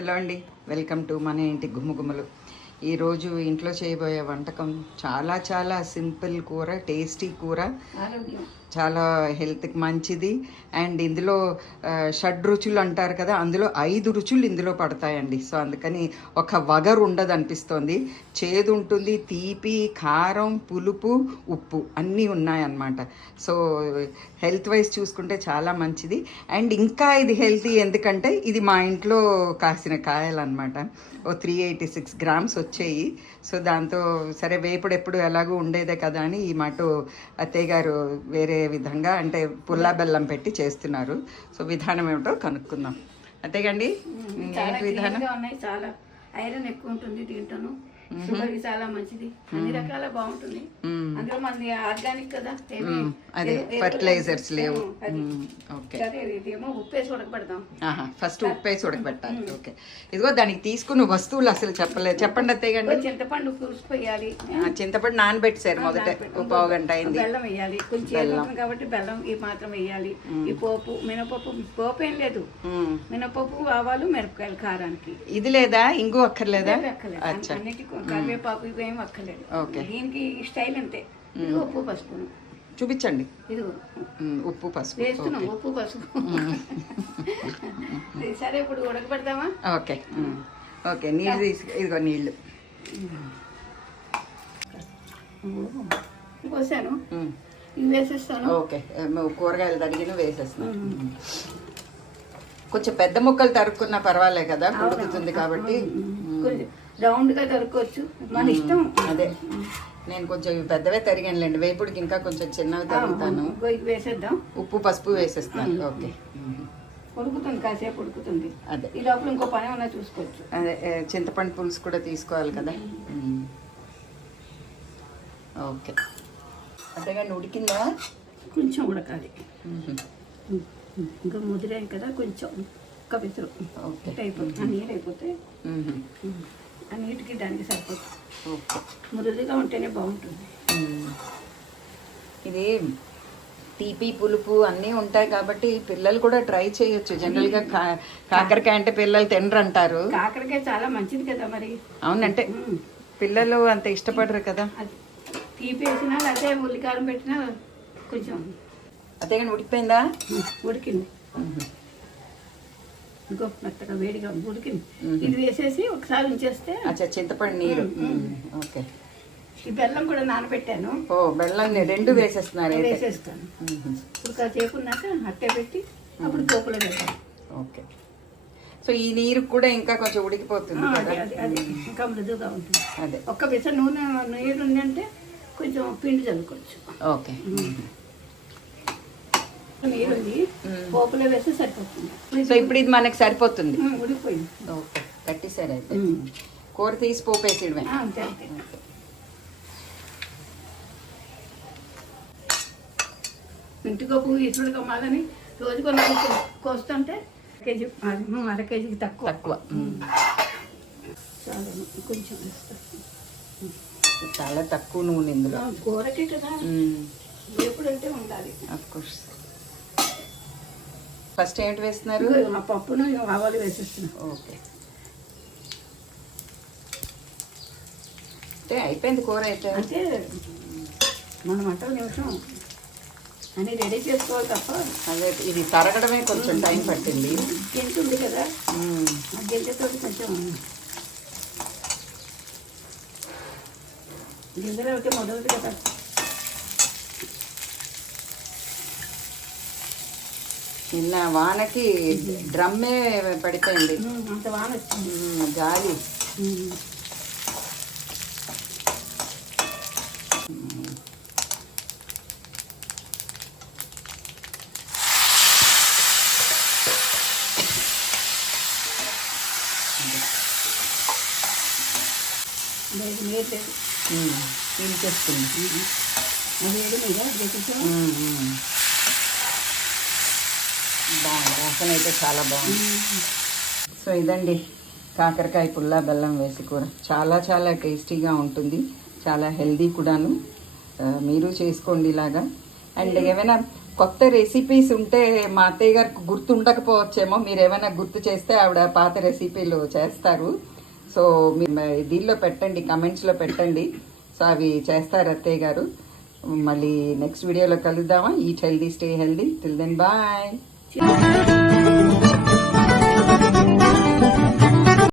Hello అండి, welcome to మన ఇంటి గుమ్మగుమ్మలు. ఈరోజు ఇంట్లో చేయబోయే వంటకం చాలా చాలా సింపుల్ కూర, టేస్టీ కూర, చాలా హెల్త్కి మంచిది. అండ్ ఇందులో షడ్ రుచులు అంటారు కదా, అందులో 5 రుచులు ఇందులో పడతాయండి. సో అందుకని ఒక వగరు ఉండదు అనిపిస్తోంది. చేదు ఉంటుంది, తీపి, కారం, పులుపు, ఉప్పు అన్నీ ఉన్నాయన్నమాట. సో హెల్త్ వైజ్ చూసుకుంటే చాలా మంచిది. అండ్ ఇంకా ఇది హెల్తీ ఎందుకంటే ఇది మా ఇంట్లో కాసిన కాయలన్నమాట. 386 గ్రామ్స్ వచ్చాయి. సో దాంతో సరే వేపుడు ఎప్పుడు ఎలాగూ ఉండేదే కదా అని ఈ మాట అత్తయ్య గారు వేరే విధంగా అంటే పుల్లా బెల్లం పెట్టి చేస్తున్నారు. సో విధానం ఏమిటో కనుక్కుందాం. అంతేగండి, ఏంటి విధానం? చాలా ఐరన్ ఎక్కువ ఉంటుంది దీంట్లోను, షుగర్ చాలా మంచిది, అన్ని రకాల బాగుంటుంది. అందులో మనది ఆర్గానిక్ కదా, అదే ఫర్టిలైజర్స్ లేవు. ఓకే, ఇదేమో ఉప్పేసి ఉడకబెడదాం. ఫస్ట్ ఉప్పేసి ఉడకబెట్టాలి. ఓకే, ఇదిగో దానికి తీసుకున్న వస్తువులు అసలు చెప్పలేదు, చెప్పండి అత్తయ్య. చింతపండు పులుసు పోయాలి, చింతపండు నానబెట్టేశారు మొదట, పావు గంట అయింది. బెల్లం వేయాలి, కొంచెం కాబట్టి బెల్లం ఈ మాత్రం వేయాలి. ఈ పోపు, మినపప్పు, పోపు ఏం లేదు, మినపప్పు, ఆవాలు, మిరపకాయలు కారానికి. ఇది లేదా ఇంగు అక్కర్లేదా? అన్నిటికీ కరివేపాకు ఇవేం అక్కర్లేదు. దీనికి స్టైల్ అంతే. ఉప్పు పసుపు చూపించండి. ఇదిగో ఉప్పు పసుపు వేస్తున్నాం, ఉప్పు పసుపు. సరే ఇప్పుడు ఉడకబెడతామా? ఓకే ఓకే, నీళ్ళు తీసుకు, ఇదిగో నీళ్ళు పోసాను, ఇవి వేసేస్తాను. ఓకే, కూరగాయలు తడిగిన వేసేస్తున్నాను. కొంచెం పెద్ద ముక్కలు తరుక్కున్నా పర్వాలే కదా, ఉడుకుతుంది కాబట్టి. రౌండ్ గా తరుక్కోవచ్చు, మన ఇష్టం. అదే నేను కొంచెం పెద్దవే తరిగానులేండి, వేపుడికి ఇంకా కొంచెం చిన్నవి తరుగుతాను. వేసేద్దాం, ఉప్పు పసుపు వేసేస్తాను. ఓకే, ఉడుకుతుంది, కాసేపు ఉడుకుతుంది. అదే ఈ లోపల ఇంకో పని ఉన్నా చూసుకోవచ్చు. అదే చింతపండు పులుసు కూడా తీసుకోవాలి కదా. ఓకే, అంతేగాని ఉడికిందా? కొంచెం ఉడకాలి, ఇంకా ముదిరాయి కదా, కొంచెం ఒక్క విసురు అయిపోతుంది. ఆ నీరు అయిపోతే ఆ నీటికి దానికి సరిపోతుంది. మురుదుగా ఉంటేనే బాగుంటుంది. ఇది తీపి పులుపు అన్నీ ఉంటాయి కాబట్టి పిల్లలు కూడా ట్రై చేయొచ్చు. జనరల్గా కాకరకాయ అంటే పిల్లలు తినరు అంటారు. కాకరకాయ చాలా మంచిది కదా మరి. అవునంటే పిల్లలు అంత ఇష్టపడరు కదా. తీపి వేసినా అదే ఉల్లికారం పెట్టినా కొంచెం. అదే కానీ ఉడికిపోయిందా? ఉడికింది, ఇంకో మెత్తగా వేడిగా ఉడికింది. ఇది వేసేసి ఒకసారి ఉంచేస్తే. అచ్చా, చింతపండు నీరు. ఓకే, ఈ బెల్లం కూడా నానబెట్టాను. ఓ బెల్లం రెండు వేసేస్తున్నారు? వేసేస్తాను. ఇప్పుడు కాసేపు ఉన్నాక అట్టే పెట్టి అప్పుడు పోపులో పెట్టాను. ఓకే, సో ఈ నీరు కూడా ఇంకా కొంచెం ఉడికిపోతుంది కదా, అది ఇంకా మృదువుగా ఉంటుంది. అదే ఒక్క పిస నూనె నీరు ఉందంటే కొంచెం పిండి చల్లుకోవచ్చు. ఓకే, నీరుంది, పోపులో వేస్తే సరిపోతుంది. సో ఇప్పుడు ఇది మనకి సరిపోతుంది. ఉడికిపోయింది. ఓకే, కట్టేసారు అయితే. కూర తీసి పోపు వేసేయడమే. అంతే అంతే. ఇంటికోపు ఇసుడు కమ్మాలని రోజుకో 4 కోస్తుంటే కేజీ, అర కేజీకి తక్కువ. చాలా కొంచెం వేస్తాను, చాలా తక్కువ నూనె ఇందులో. కూరకి కదా, ఎప్పుడంటే ఉండాలి. అఫ్కోర్స్. ఫస్ట్ ఏంటి వేస్తున్నారు? ఆ పప్పును ఆవాలు వేసేస్తున్నాను. ఓకే, అంటే అయిపోయింది కూర అయితే. అంటే మనం అంట నిమిషం అని రెడీ చేసుకోవాలి తప్ప. అదే ఇది తరగడమే కొంచెం టైం పట్టింది. గింజ ఉంది కదా, ఆ గింజతో కొంచెం గింజలు అయితే మొదలదు కదా. నిన్న వానకి డ్రమ్మే పడిపోయింది, అంత వాన వచ్చింది, గాలి. పీల్చేస్తుంది. బాగుంది, వాసన అయితే చాలా బాగుంది. సో ఇదండి కాకరకాయ పుల్ల బెల్లం వేసి కూర. చాలా చాలా టేస్టీగా ఉంటుంది, చాలా హెల్దీ కూడాను. మీరు చేసుకోండి ఇలాగా. అండ్ ఏమైనా కొత్త రెసిపీస్ ఉంటే మా అత్తయ్య గారికి గుర్తు ఉండకపోవచ్చేమో, మీరు ఏమైనా గుర్తు చేస్తే ఆవిడ పాత రెసిపీలు చేస్తారు. సో మీరు దీనిలో పెట్టండి, కమెంట్స్లో పెట్టండి. సో అవి చేస్తారు అత్తయ్య గారు. మళ్ళీ నెక్స్ట్ వీడియోలో కలుద్దామా? Eat healthy, stay healthy. Till then bye.